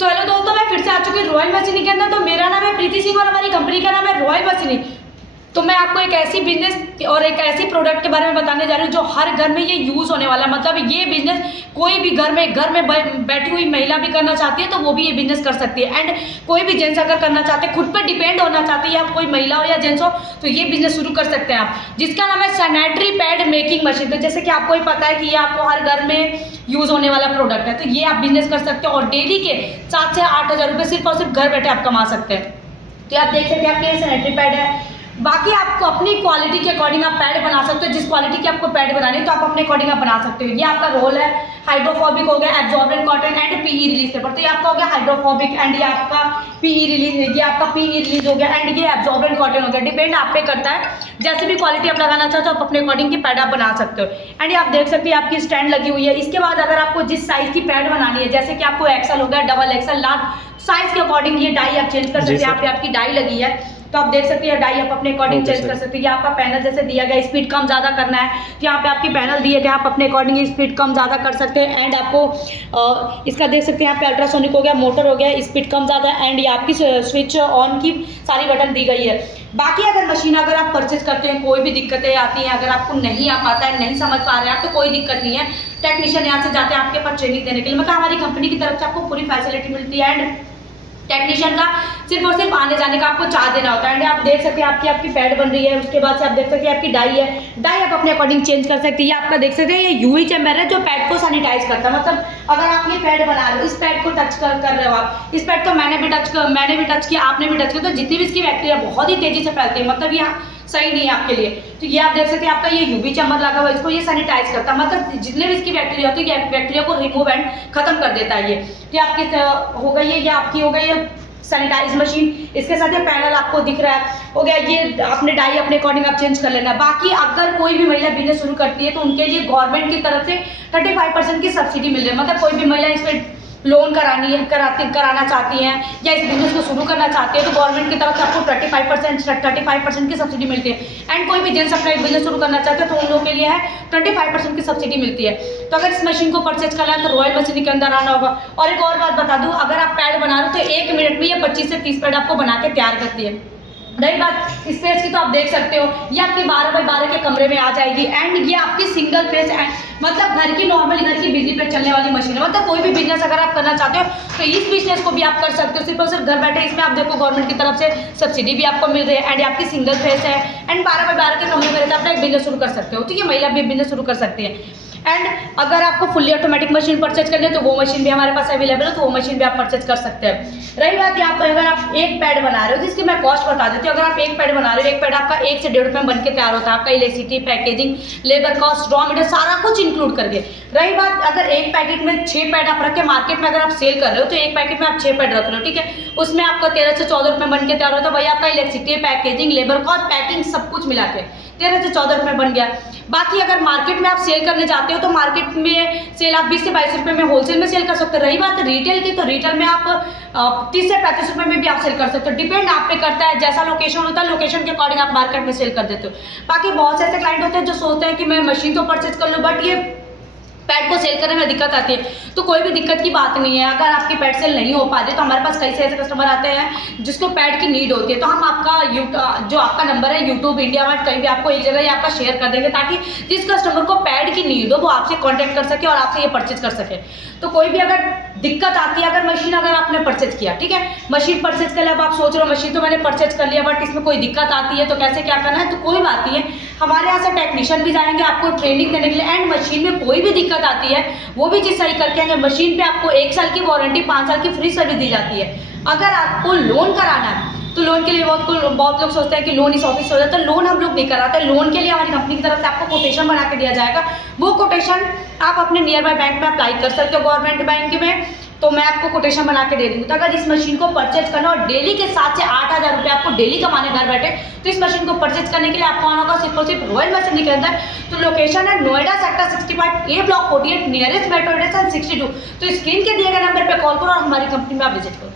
तो हेलो दोस्तों, मैं फिर से आ चुकी हूँ रॉयल मशीनी के अंदर। तो मेरा नाम है प्रीति सिंह और हमारी कंपनी का नाम है रॉयल मशीनी। तो मैं आपको एक ऐसी बिजनेस और एक ऐसी प्रोडक्ट के बारे में बताने जा रही हूँ जो हर घर में ये यूज़ होने वाला है। मतलब ये बिजनेस कोई भी घर में बैठी हुई महिला भी करना चाहती है तो वो भी ये बिजनेस कर सकती है। एंड कोई भी जेंट्स अगर करना चाहते हैं, खुद पर डिपेंड होना चाहते हैं, या कोई महिला हो या जेंट्स हो, तो ये बिजनेस शुरू कर सकते हैं आप, जिसका नाम है सैनिटरी पैड मेकिंग मशीन। तो जैसे कि आपको ही पता है कि ये आपको हर घर में यूज़ होने वाला प्रोडक्ट है, तो ये आप बिजनेस कर सकते हो और डेली के 7 से 8 हज़ार रुपये सिर्फ और सिर्फ घर बैठे आप कमा सकते हैं। तो आप देख सकते हैं आपके सैनिटरी पैड है। बाकी आपको अपनी क्वालिटी के अकॉर्डिंग आप पैड बना सकते हो। जिस क्वालिटी की आपको पैड बनानी है तो आप अपने अकॉर्डिंग आप बना सकते हो। ये आपका रोल है हाइड्रोफोबिक हो गया, absorbent cotton and PE release paper. तो ये आपका हो गया हाइड्रोफोबिक एंड ये आपका पीई रिलीज, ये आपका पीई रिलीज हो गया एंड ये एब्जॉर्बेंट कॉटन हो गया। डिपेंड आप पे करता है, जैसे भी क्वालिटी आप लगाना चाहते हो आप अपने अकॉर्डिंग की पैड आप बना सकते हो। एंड ये आप देख सकते हैं आपकी स्टैंड लगी हुई है। इसके बाद अगर आपको जिस साइज की पैड बनानी है, जैसे कि आपको एक्सल हो गया, डबल एक्सल, लार्ज साइज के अकॉर्डिंग ये डाई आप चेंज कर सकते हैं। यहाँ पे आपकी डाई लगी है तो आप देख सकते हैं डाई आप अपने अकॉर्डिंग चेंज कर सकते हैं। ये आपका पैनल जैसे दिया गया, स्पीड कम ज़्यादा करना है तो यहाँ पे आपकी पैनल दिए गए, आप अपने अकॉर्डिंग स्पीड कम ज़्यादा कर सकते हैं। एंड आपको इसका देख सकते हैं यहाँ पे अल्ट्रासोनिक हो गया, मोटर हो गया, स्पीड कम ज़्यादा, एंड ये आपकी स्विच ऑन की सारी बटन दी गई है। बाकी अगर मशीन अगर आप परचेज करते हैं, कोई भी दिक्कतें आती हैं, अगर आपको नहीं आ पाता है, नहीं समझ पा रहे हैं आप, तो कोई दिक्कत नहीं है। टेक्नीशियन यहाँ से जाते हैं आपके पास ट्रेनिंग देने के लिए। मतलब हमारी कंपनी की तरफ से आपको पूरी फैसिलिटी मिलती है एंड टेक्नीशियन का सिर्फ और सिर्फ आने जाने का आपको चार्ज देना होता है। एंड आप देख सकते हैं आपकी पैड बन रही है। उसके बाद से आप देख सकते हैं आपकी डाई है, डाई आप अपने अकॉर्डिंग चेंज कर सकते हैं। ये आपका देख सकते हैं ये यूवी चैम्बर है जो पैड को सैनिटाइज करता है। मतलब अगर आप ये पैड बना रहे हो, इस पैड को टच कर रहे हो आप, इस पैड को मैंने भी टच किया, आपने भी टच किया, तो जितनी भी इसकी बैक्टीरिया बहुत ही तेजी से फैलती है, मतलब ये सही नहीं है आपके लिए। तो ये आप देख सकते हैं आपका ये यूवी चैम्बर लगा हुआ है, इसको ये सैनिटाइज करता है। मतलब जितने भी इसकी बैक्टीरिया होती है बैक्टीरिया को रिमूव एंड खत्म कर देता है। ये आपकी हो गई है, ये आपकी हो गई है सैनिटाइज मशीन। इसके साथ ये पैनल आपको दिख रहा है हो गया। ये आपने डाई अपने अकॉर्डिंग आप चेंज कर लेना। बाकी अगर कोई भी महिला बिजनेस शुरू करती है तो उनके लिए गवर्नमेंट की तरफ से 35% की सब्सिडी मिल रही है। मतलब कोई भी महिला इसमें लोन कराना चाहती हैं या इस बिजनेस को शुरू करना चाहती है तो गवर्नमेंट की तरफ से आपको 35% की सब्सिडी मिलती है। एंड कोई भी जेंट्स अपना एक बिजनेस शुरू करना चाहते हैं तो उन लोगों के लिए है 25% की सब्सिडी मिलती है। तो अगर इस मशीन को परचेज करना है तो रॉयल मशीनी के अंदर आना होगा। और एक और बात बता दूं, अगर आप पैड बना रहे हो तो 1 मिनट में ये 25 से 30 पैड आपको बना के तैयार करती है। रही बात स्पेस की तो आप देख सकते हो ये आपके 12 बाई 12 के कमरे में आ जाएगी। एंड ये आपकी सिंगल फेस मतलब घर की नॉर्मली घर की बिजली पे चलने वाली मशीन है। मतलब कोई भी बिजनेस अगर आप करना चाहते हो तो इस बिजनेस को भी आप कर सकते हो सिर्फ और सिर्फ घर बैठे। इसमें आप देखो गवर्नमेंट की तरफ से सब्सिडी भी आपको मिल रही है एंड आपकी सिंगल फेस है एंड 12 बाई 12 के कमरे में रहते अपना एक बिजनेस शुरू कर सकते हो। तो ये महिला भी बिजनेस शुरू कर सकती है। एंड अगर आपको फुल्ली ऑटोमेटिक मशीन परचेज करनी है तो वो मशीन भी हमारे पास अवेलेबल है, तो वो मशीन भी आप परचेज कर सकते हैं। रही बात यहाँ पर अगर आप एक पैड बना रहे हो जिसकी मैं कॉस्ट बता देती हूँ। अगर आप एक पैड बना रहे हो, एक पैड आपका 1 से 1.5 रुपये में बन के तैयार होता है। आपका electricity, packaging, labour cost, raw material सारा कुछ इंक्लूड करके। रही बात अगर एक पैकेट में 6 पैड आप रख के मार्केट में अगर आप सेल कर रहे हो तो एक पैकेट में आप 6 पैड रख रहे हो, ठीक है, उसमें आपका 13 से 14 रुपये बन के तैयार होता है। वही आपका electricity, packaging, labour cost, packing सब कुछ मिला के 13 से 14 रुपये बन गया। बाकी अगर मार्केट में आप सेल करने जाते हो तो मार्केट में सेल आप 20 से 22 रुपये में होलसेल में सेल कर सकते हो। रही बात रिटेल की तो रिटेल में आप 30 से 35 रुपये में भी आप सेल कर सकते हो। डिपेंड आप पे करता है, जैसा लोकेशन होता है लोकेशन के अकॉर्डिंग आप मार्केट में सेल कर देते हो। बाकी बहुत से ऐसे क्लाइंट होते हैं जो सोचते हैं कि मैं मशीन तो परचेज कर लूँ बट ये पैड को सेल करने में दिक्कत आती है। तो कोई भी दिक्कत की बात नहीं है। अगर आपकी पैड सेल नहीं हो पाती तो हमारे पास कई से ऐसे कस्टमर आते हैं जिसको पैड की नीड होती है, तो हम आपका जो आपका नंबर है यूट्यूब इंडिया में कहीं भी आपको एक जगह आपका शेयर कर देंगे ताकि जिस कस्टमर को पैड की नीड हो वो आपसे कॉन्टैक्ट कर सके और आपसे ये परचेज कर सके। तो कोई भी अगर दिक्कत आती है, अगर मशीन अगर आपने परचेज किया, ठीक है, मशीन परचेज कर लिया, अब आप सोच रहे हो मशीन तो मैंने परचेज कर लिया बट इसमें कोई दिक्कत आती है तो कैसे क्या करना है, तो कोई बात नहीं है। हमारे यहाँ से टेक्नीशियन भी जाएंगे आपको ट्रेनिंग देने के लिए। एंड मशीन में कोई भी दिक्कत आती है वो भी चीज़ सही करके आएंगे। मशीन पे आपको 1 साल की वारंटी, 5 साल की फ्री सर्विस दी जाती है। अगर आपको लोन कराना है तो लोन के लिए बहुत लोग सोचते हैं कि लोन इस ऑफिस हो जाता है, लोन हम लोग नहीं कराते। लोन के लिए हमारी कंपनी की तरफ से आपको कोटेशन बना के दिया जाएगा। वो कोटेशन आप अपने नियर बाय बैंक में अप्लाई कर सकते हो, गवर्नमेंट बैंक में, तो मैं आपको कोटेशन बना के दे दूँगी। तो अगर इस मशीन को परचेज करना और डेली के 7 से 8 हज़ार रुपये आपको डेली कमाने घर बैठे तो इस मशीन को परचेज करने के लिए आपको आना होगा सिर्फ और सिर्फ रॉयल मशीनी के अंदर। तो लोकेशन है Noida sector 65 A block 48 nearest metro station 62। तो स्क्रीन के दिए गए नंबर पर कॉल करो और हमारी कंपनी में आप विजिट करो।